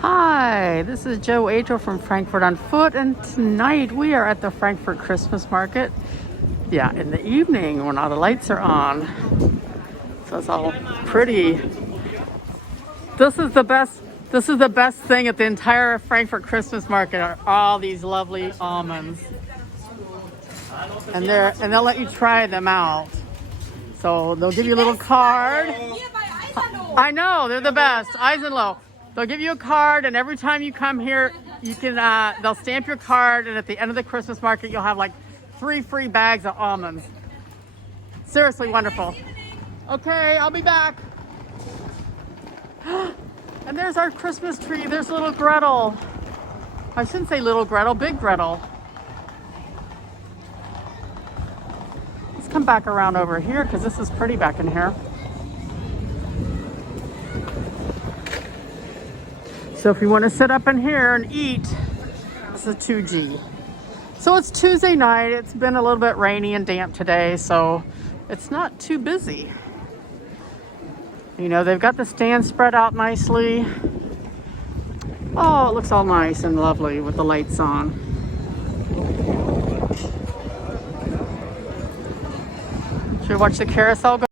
Hi, this is Joe Ato from Frankfurt on Foot, and tonight we are at the Frankfurt Christmas Market. Yeah, in the evening when all the lights are on. So it's all pretty. This is the best thing at the entire Frankfurt Christmas Market are all these lovely almonds. And they'll let you try them out. So they'll give you a little card. I know, they're the best. Eisenloh. They'll give you a card, and every time you come here, you can they'll stamp your card, and at the end of the Christmas market, you'll have like 3 free bags of almonds. Seriously wonderful. Okay, I'll be back. And there's our Christmas tree. There's little Gretel. I shouldn't say little Gretel, big Gretel. Let's come back around over here because this is pretty back in here. So if you want to sit up in here and eat, this is 2G. So it's Tuesday night. It's been a little bit rainy and damp today, so it's not too busy. You know, they've got the stand spread out nicely. Oh, it looks all nice and lovely with the lights on. Should we watch the carousel go?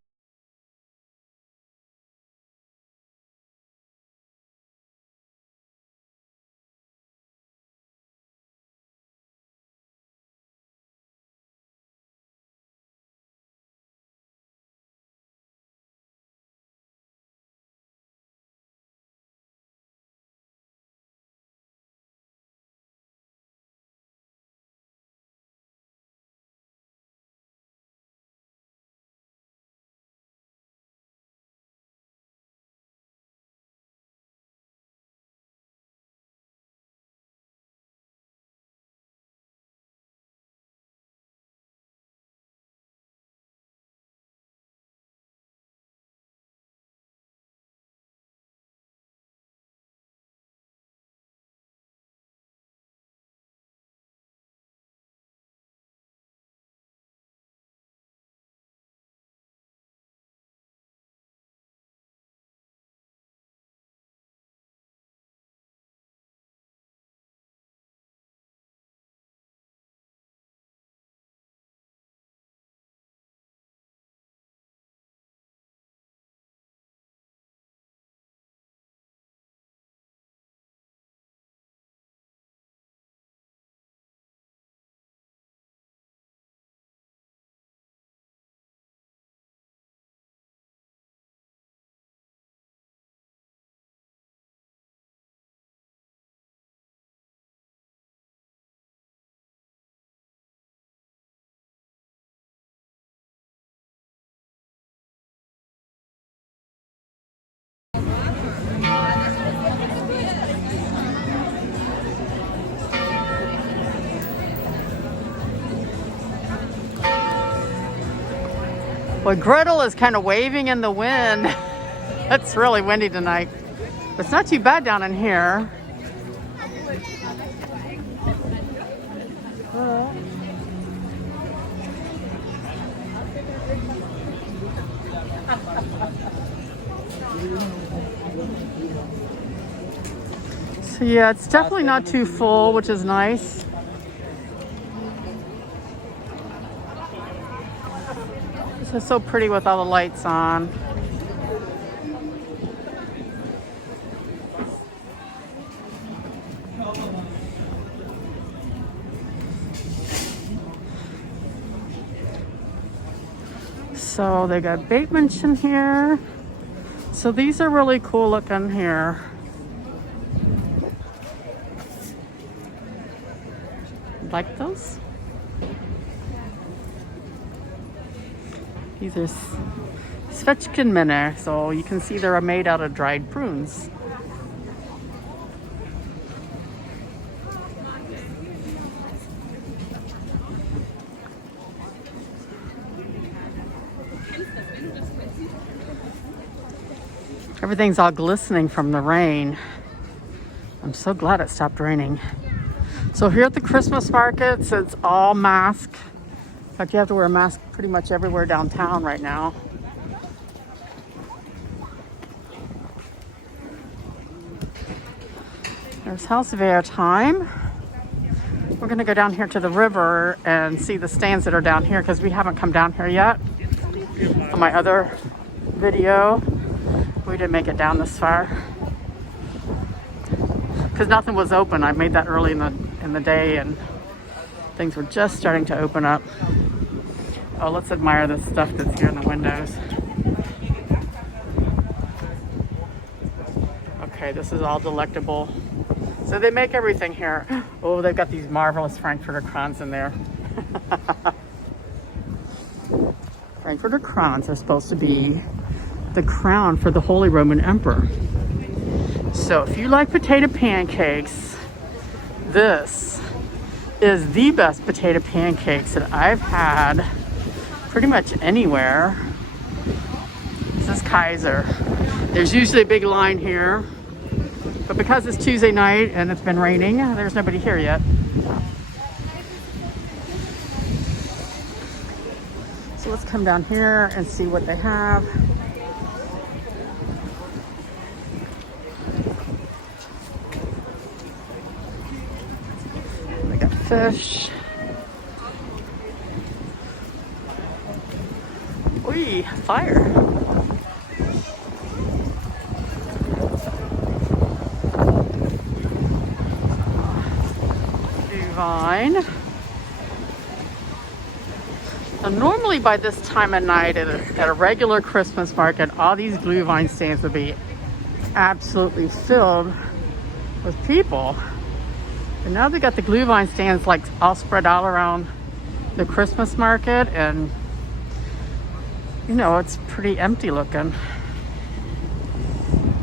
Well, Gretel is kind of waving in the wind. It's really windy tonight. It's not too bad down in here. So yeah, it's definitely not too full, which is nice. This is so pretty with all the lights on. So they got Bateman's in here. So these are really cool looking here. Like those? These are Zwetschgenmänner, so you can see they're made out of dried prunes. Everything's all glistening from the rain. I'm so glad it stopped raining. So here at the Christmas markets, it's all mask. In fact, you have to wear a mask pretty much everywhere downtown right now. There's House of Airtime. We're gonna go down here to the river and see the stands that are down here because we haven't come down here yet. On my other video, we didn't make it down this far because nothing was open. I made that early in the day and things were just starting to open up. Oh, let's admire this stuff that's here in the windows. Okay, this is all delectable. So they make everything here. Oh, they've got these marvelous Frankfurter crowns in there. Frankfurter crowns are supposed to be the crown for the Holy Roman Emperor. So if you like potato pancakes, this is the best potato pancakes that I've had pretty much anywhere. This is Kaiser. There's usually a big line here, but because it's Tuesday night and it's been raining, there's nobody here yet. So let's come down here and see what they have. We got fish. Ooh, fire. Vine. Now, normally by this time of night at a regular Christmas market, all these Glühwein stands would be absolutely filled with people. And now they got the Glühwein stands like all spread out around the Christmas market, and you know, it's pretty empty looking.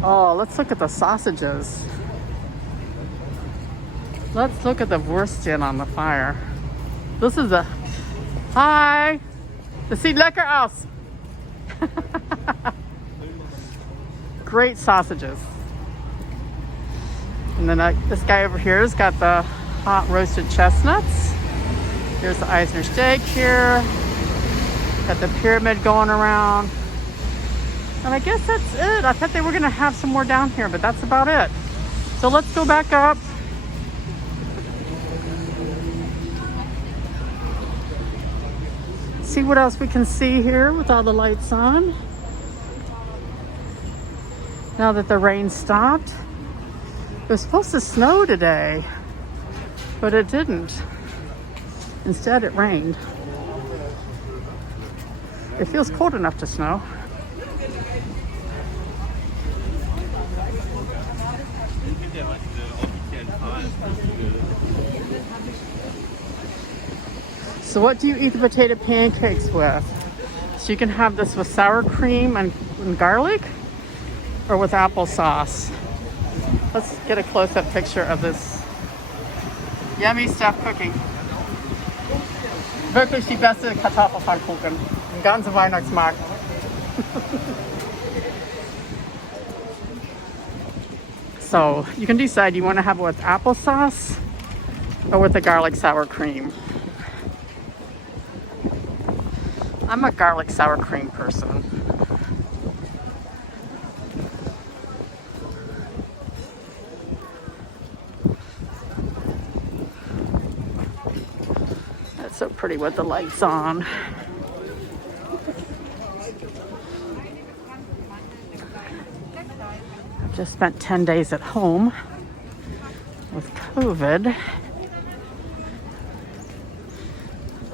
Oh, let's look at the sausages. Let's look at the Würstchen on the fire. This is a... Hi! Das sieht lecker aus. Great sausages. And then this guy over here has got the hot roasted chestnuts. Here's the Eisner steak here. Got the pyramid going around. And I guess that's it. I thought they were gonna have some more down here, but that's about it. So let's go back up. See what else we can see here with all the lights on. Now that the rain stopped. It was supposed to snow today, but it didn't. Instead, it rained. It feels cold enough to snow. So what do you eat the potato pancakes with? So you can have this with sour cream and garlic, or with applesauce. Let's get a close-up picture of this yummy stuff cooking. Wirklich die beste Kartoffelpfannkuchen im ganzen Weihnachtsmarkt. So you can decide, you want to have it with applesauce or with the garlic sour cream. I'm a garlic sour cream person. That's so pretty with the lights on. I've just spent 10 days at home with COVID.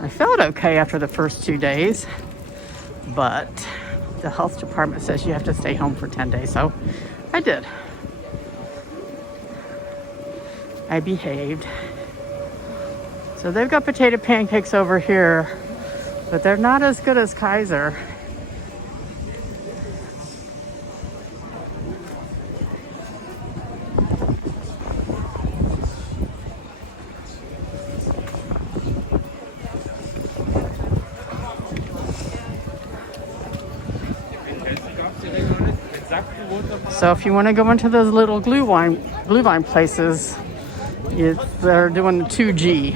I felt okay after the first 2 days, but the health department says you have to stay home for 10 days, so I did. I behaved. So they've got potato pancakes over here, but they're not as good as Kaiser. So if you want to go into those little Glühwein places, they're doing the 2G.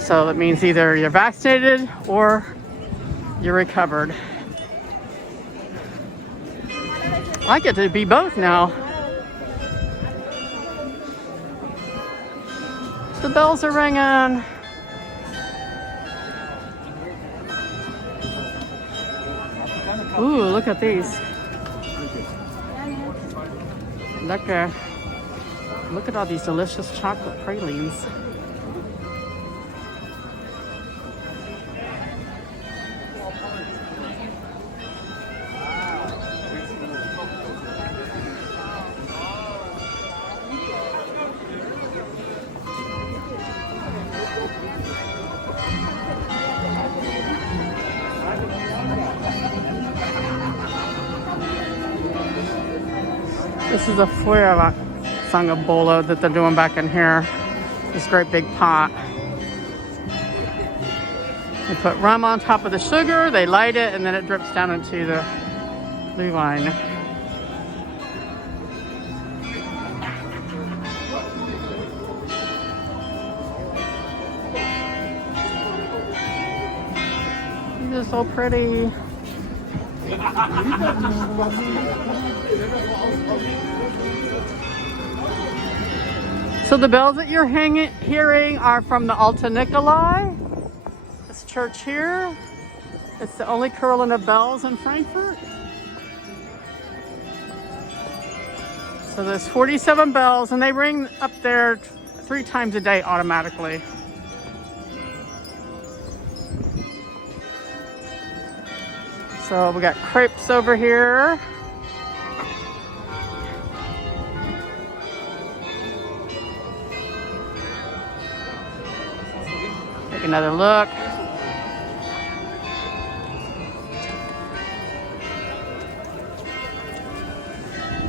So that means either you're vaccinated or you're recovered. I get to be both now. The bells are ringing. Ooh, look at these. Look at all these delicious chocolate pralines. This is a bolo that they're doing back in here. This great big pot. They put rum on top of the sugar, they light it, and then it drips down into the blue wine. These are so pretty. So the bells that you're hearing are from the Alta Nikolai, this church here. It's the only carillon of bells in Frankfurt. So there's 47 bells, and they ring up there 3 times a day automatically. So we got crepes over here. Take another look.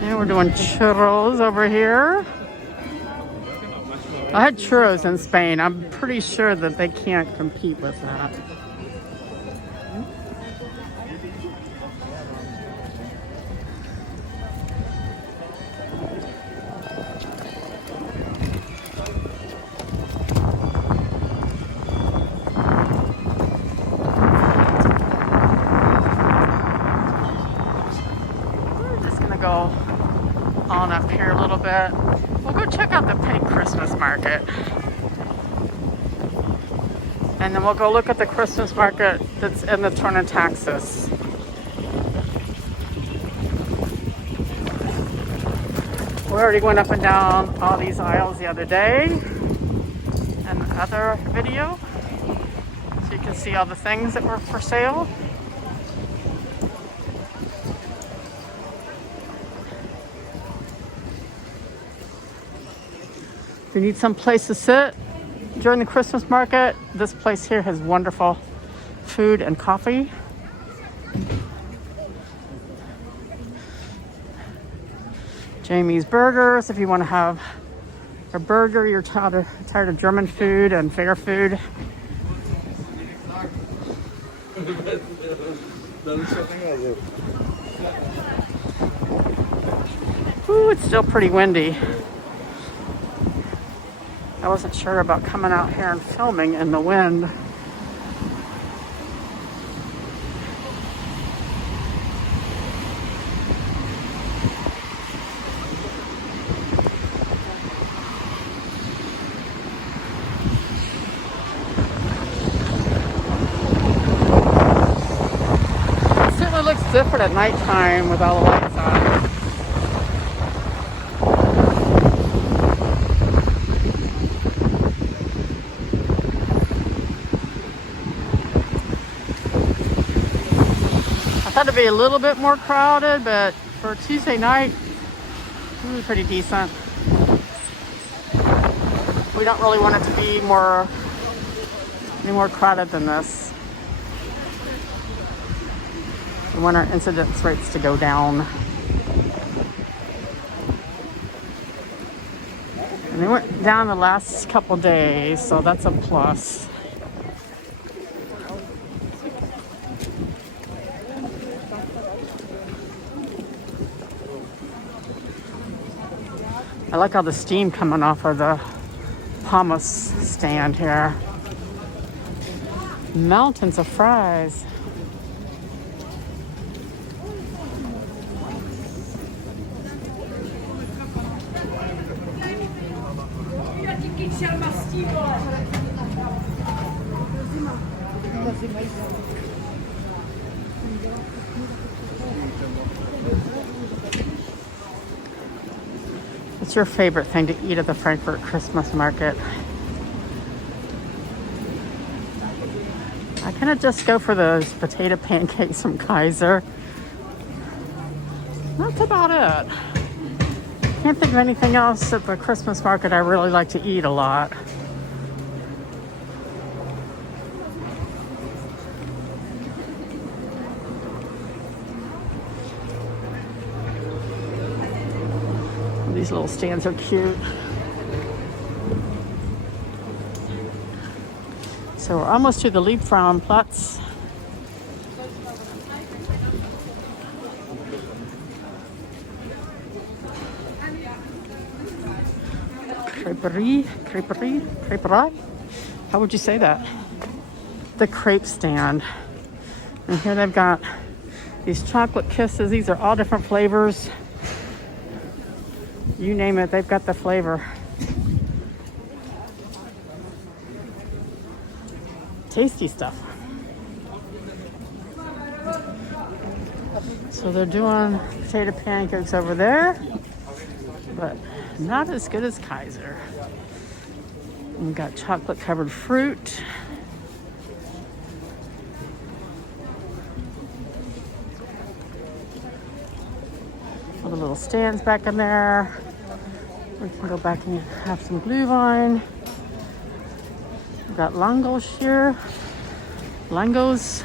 And we're doing churros over here. I had churros in Spain. I'm pretty sure that they can't compete with that. Go on up here a little bit. We'll go check out the pink Christmas market. And then we'll go look at the Christmas market that's in the Thurn Taxis. We already went up and down all these aisles the other day in the other video. So you can see all the things that were for sale. If you need some place to sit during the Christmas market, this place here has wonderful food and coffee. Jamie's Burgers, if you want to have a burger, you're tired of German food and fair food. Ooh, it's still pretty windy. I wasn't sure about coming out here and filming in the wind. It certainly looks different at nighttime with all the lights on. Thought it'd be a little bit more crowded, but for Tuesday night, it was pretty decent. We don't really want it to be any more crowded than this. We want our incidence rates to go down. And they went down the last couple days, so that's a plus. I like all the steam coming off of the hummus stand here. Mountains of fries. What's your favorite thing to eat at the Frankfurt Christmas Market? I kind of just go for those potato pancakes from Kaiser. That's about it. Can't think of anything else at the Christmas market I really like to eat a lot. These little stands are cute. So we're almost to the Liebfrauenplatz. Creperie? How would you say that? The crepe stand. And here they've got these chocolate kisses. These are all different flavors. You name it, they've got the flavor. Tasty stuff. So they're doing potato pancakes over there, but not as good as Kaiser. And we've got chocolate covered fruit. All the little stands back in there. We can go back and have some Glühwein. We've got langos here. Langos.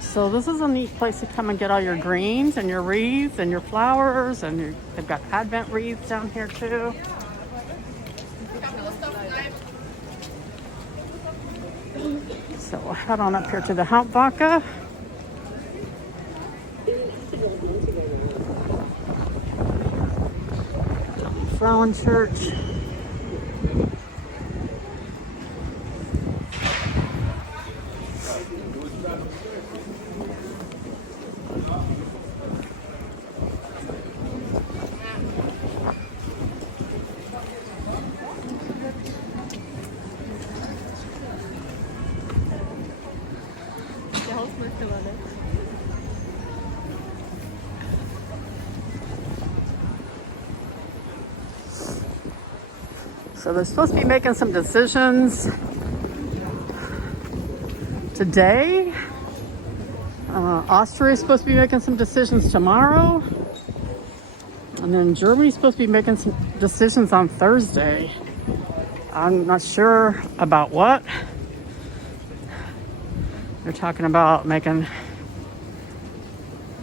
So this is a neat place to come and get all your greens and your wreaths and your flowers, and they've got Advent wreaths down here too. So we'll head on up here to the Hauptwache. Frauenchurch. So they're supposed to be making some decisions today. Austria is supposed to be making some decisions tomorrow. And then Germany's supposed to be making some decisions on Thursday. I'm not sure about what. They're talking about making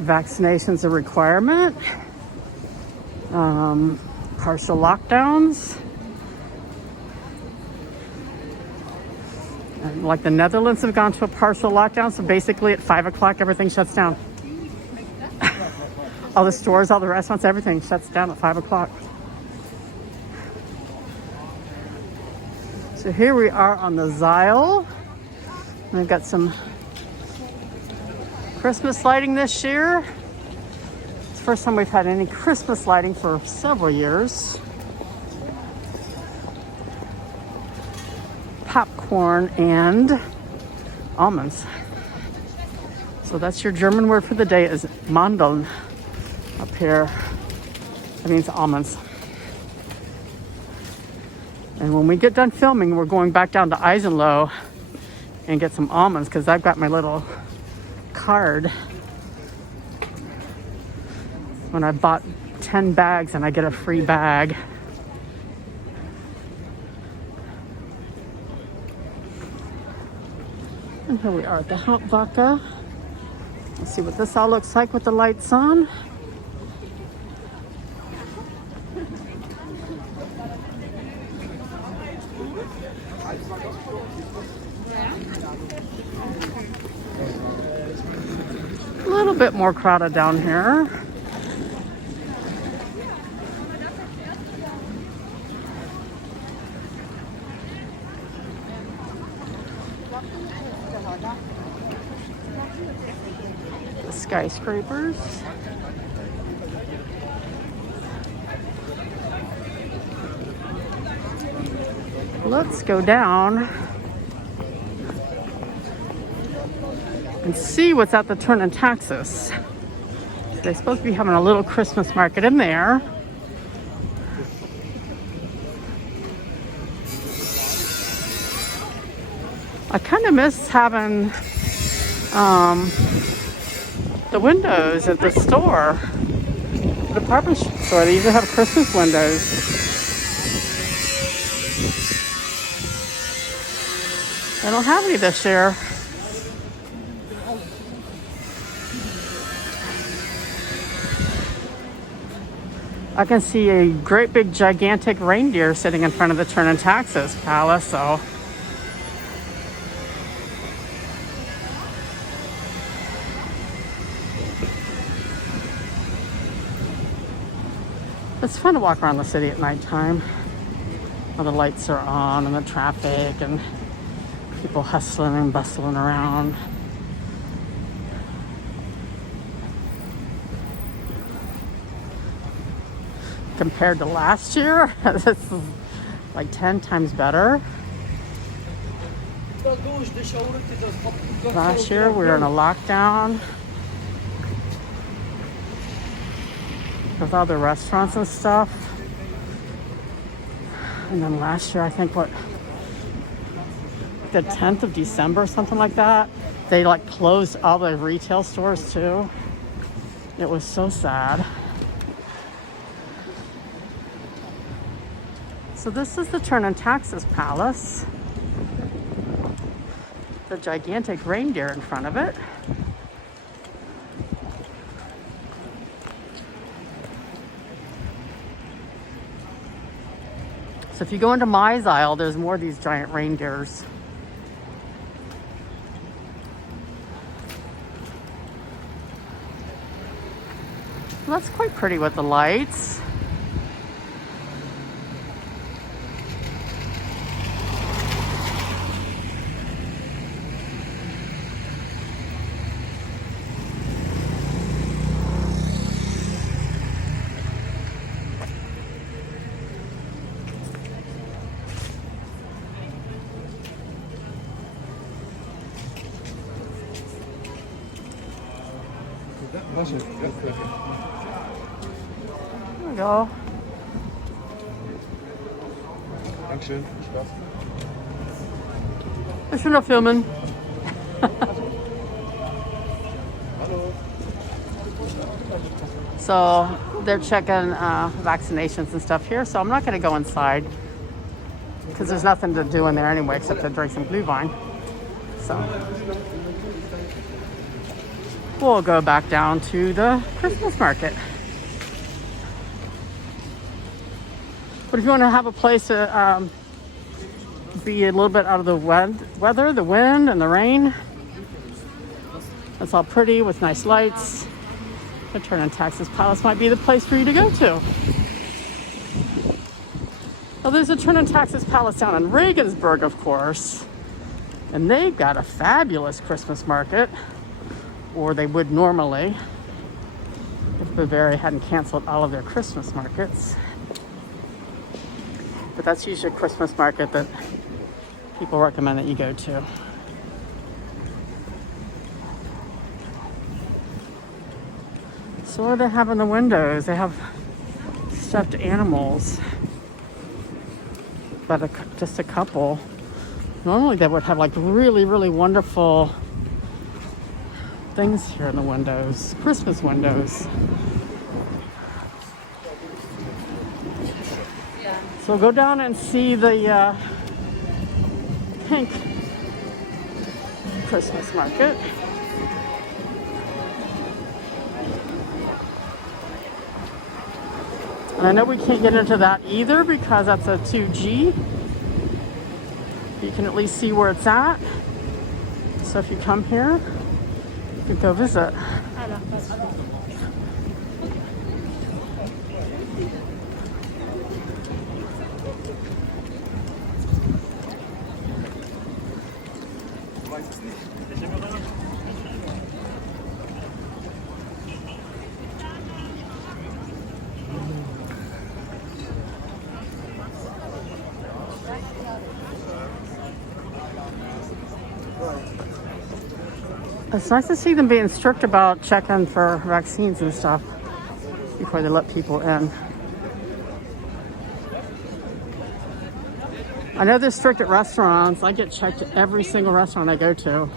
vaccinations a requirement, partial lockdowns. And like the Netherlands have gone to a partial lockdown, so basically at 5 o'clock everything shuts down. All the stores, all the restaurants, everything shuts down at 5 o'clock. So here we are on the Zeil. We've got some Christmas lighting this year. It's the first time we've had any Christmas lighting for several years. Popcorn and almonds. So that's your German word for the day, is Mandeln up here. That means almonds. And when we get done filming, we're going back down to Eisenloh and get some almonds, because I've got my little card when I bought 10 bags and I get a free bag. And here we are at the Hauptwache. Let's see what this all looks like with the lights on. A little bit more crowded down here. The skyscrapers. Let's go down and see what's at the Thurn Taxis. They're supposed to be having a little Christmas market in there. I kind of miss having the windows at the store, the department store. They usually have Christmas windows. I don't have any this year. I can see a great big gigantic reindeer sitting in front of the Thurn Taxis Palace, so it's fun to walk around the city at nighttime. All the lights are on and the traffic and people hustling and bustling around. Compared to last year, this is like 10 times better. Last year we were in a lockdown with all the restaurants and stuff. And then last year, I think the 10th of December, something like that, they like closed all the retail stores too. It was so sad. So this is the Thurn Taxis Palace. The gigantic reindeer in front of it. So if you go into Mai's aisle, there's more of these giant reindeers. Well, that's quite pretty with the lights. There we go. Dankeschön. Spaß. Ich bin noch filmen. So they're checking vaccinations and stuff here, so I'm not going to go inside because there's nothing to do in there anyway except to drink some Glühwein. So we'll go back down to the Christmas market. But if you want to have a place to be a little bit out of the weather, the wind and the rain, it's all pretty with nice lights. The Thurn Taxis Palace might be the place for you to go to. Well, there's a Thurn Taxis Palace down in Regensburg, of course, and they've got a fabulous Christmas market, or they would normally if Bavaria hadn't canceled all of their Christmas markets. But that's usually a Christmas market that people recommend that you go to. So what do they have in the windows? They have stuffed animals, but just a couple. Normally they would have like really, really wonderful things here in the windows, Christmas windows. So we'll go down and see the pink Christmas market. And I know we can't get into that either because that's a 2G. You can at least see where it's at. So if you come here, you can go visit. It's nice to see them being strict about checking for vaccines and stuff before they let people in. I know they're strict at restaurants. I get checked at every single restaurant I go to.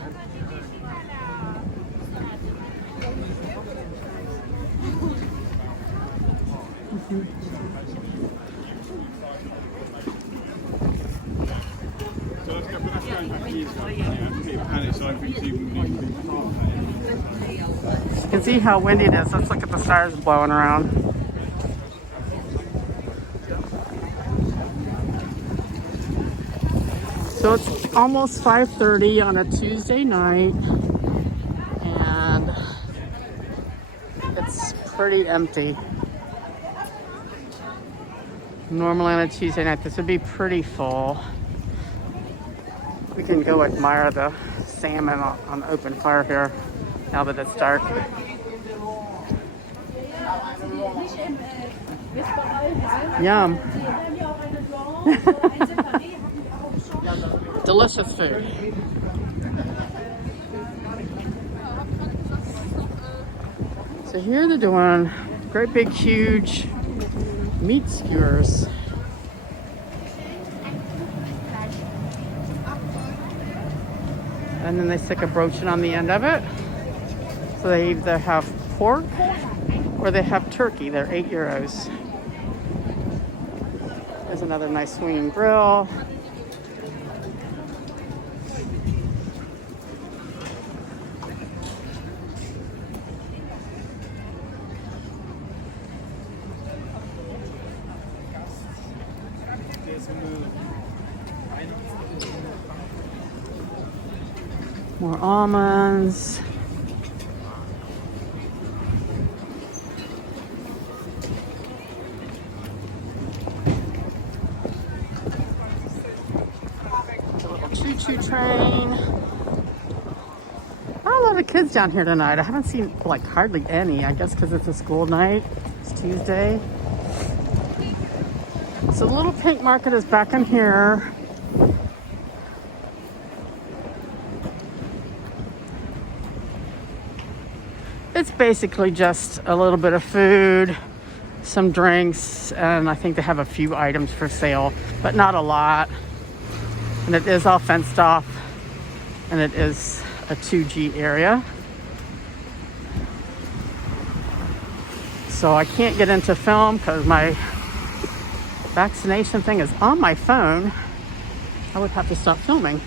You can see how windy it is. Let's look at the stars blowing around. So it's almost 5:30 on a Tuesday night, and it's pretty empty. Normally on a Tuesday night, this would be pretty full. We can go admire the salmon on the open fire here, now that it's dark. Yum. Delicious food. So here they're doing great big huge meat skewers. And then they stick a brooch on the end of it. So they either have pork or they have turkey. They're €8. There's another nice swinging grill. More almonds. A little choo-choo train. Not a lot of kids down here tonight. I haven't seen like hardly any. I guess because it's a school night. It's Tuesday. So the little pink market is back in here. It's basically just a little bit of food, some drinks, and I think they have a few items for sale, but not a lot. And it is all fenced off, and it is a 2G area. So I can't get into film because my vaccination thing is on my phone. I would have to stop filming.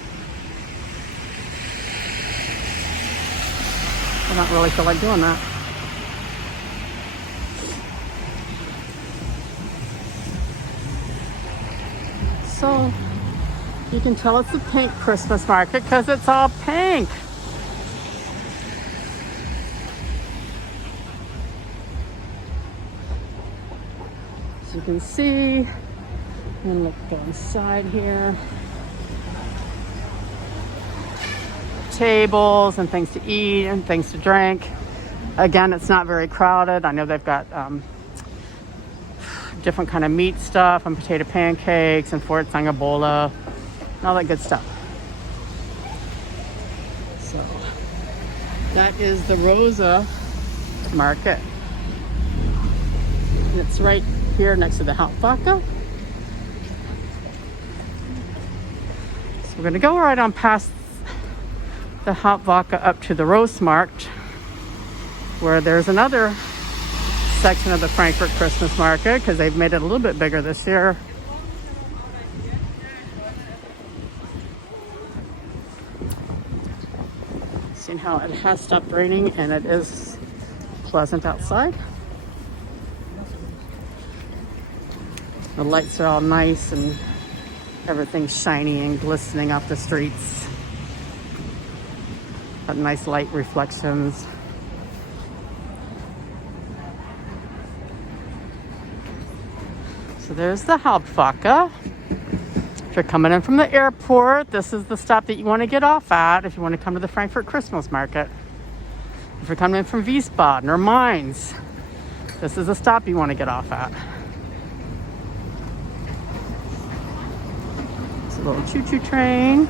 I don't really feel like doing that. So you can tell it's a pink Christmas market because it's all pink. As you can see, and look inside here. Tables and things to eat and things to drink. Again, it's not very crowded. I know they've got different kind of meat stuff and potato pancakes and sangabola and all that good stuff. So that is the Rosa Market. And it's right here next to the Hauptwache. So we're gonna go right on past the Hauptwache up to the Roßmarkt, where there's another section of the Frankfurt Christmas Market because they've made it a little bit bigger this year. Seeing how it has stopped raining and it is pleasant outside. The lights are all nice and everything's shiny and glistening off the streets. Got nice light reflections. So there's the Hauptwache. If you're coming in from the airport, this is the stop that you want to get off at if you want to come to the Frankfurt Christmas Market. If you're coming in from Wiesbaden or Mainz, this is a stop you want to get off at. It's a little choo-choo train.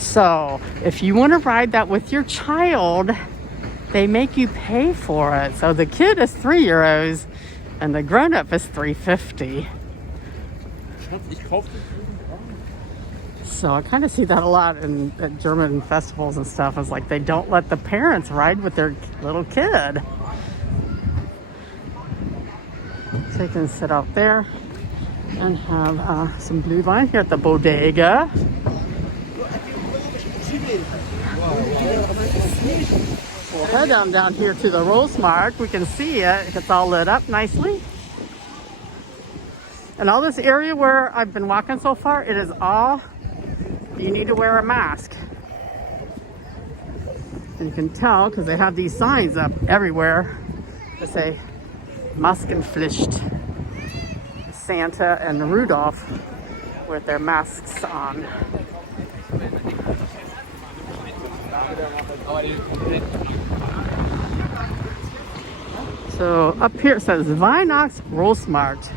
So if you want to ride that with your child, they make you pay for it. So the kid is €3 and the grown-up is $3.50. So I kind of see that a lot at German festivals and stuff. It's like they don't let the parents ride with their little kid. So you can sit out there and have some Glühwein here at the bodega. We'll head down here to the Roßmarkt. We can see it. It's all lit up nicely. And all this area where I've been walking so far, it is all, you need to wear a mask. And you can tell because they have these signs up everywhere that say Maskenpflicht. Santa and Rudolph with their masks on. So up here it says Weihnachts Roßmarkt.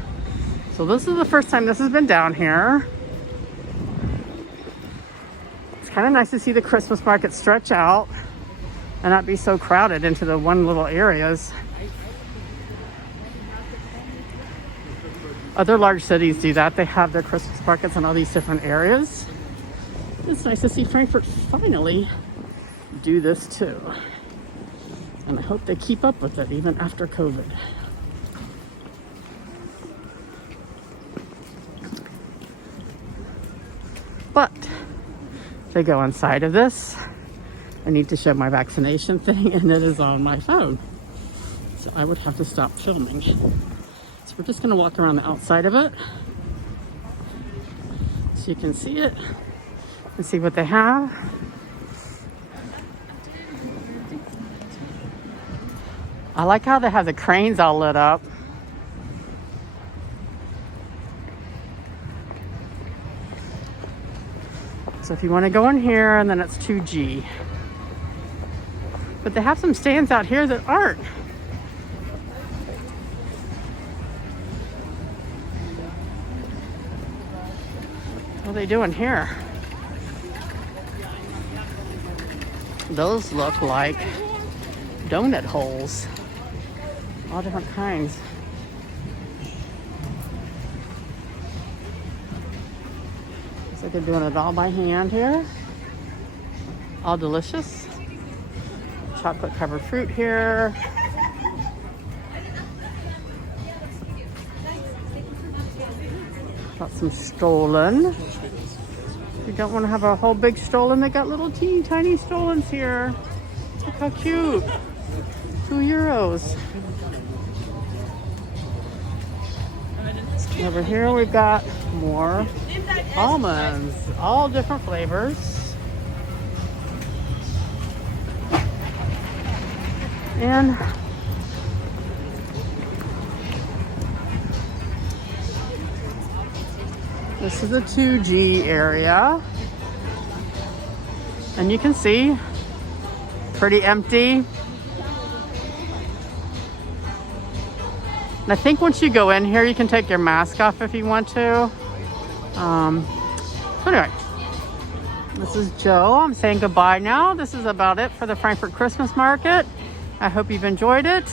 So this is the first time this has been down here. It's kind of nice to see the Christmas market stretch out and not be so crowded into the one little areas. Other large cities do that. They have their Christmas markets in all these different areas. It's nice to see Frankfurt finally do this too. And I hope they keep up with it even after COVID. But to go inside of this, I need to show my vaccination thing and it is on my phone. So I would have to stop filming. So we're just gonna walk around the outside of it so you can see it and see what they have. I like how they have the cranes all lit up. So if you want to go in here, and then it's 2G. But they have some stands out here that aren't. What are they doing here? Those look like donut holes. All different kinds. Looks like they're doing it all by hand here. All delicious. Chocolate covered fruit here. Got some Stollen. If you don't want to have a whole big Stollen, they got little teeny tiny Stollens here. Look how cute. €2. Over here we've got more almonds, all different flavors. And this is the 2G area. And you can see, pretty empty. And I think once you go in here, you can take your mask off if you want to. So anyway, this is Joe. I'm saying goodbye now. This is about it for the Frankfurt Christmas Market. I hope you've enjoyed it,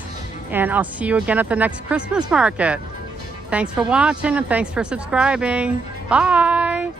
and I'll see you again at the next Christmas market. Thanks for watching and thanks for subscribing. Bye.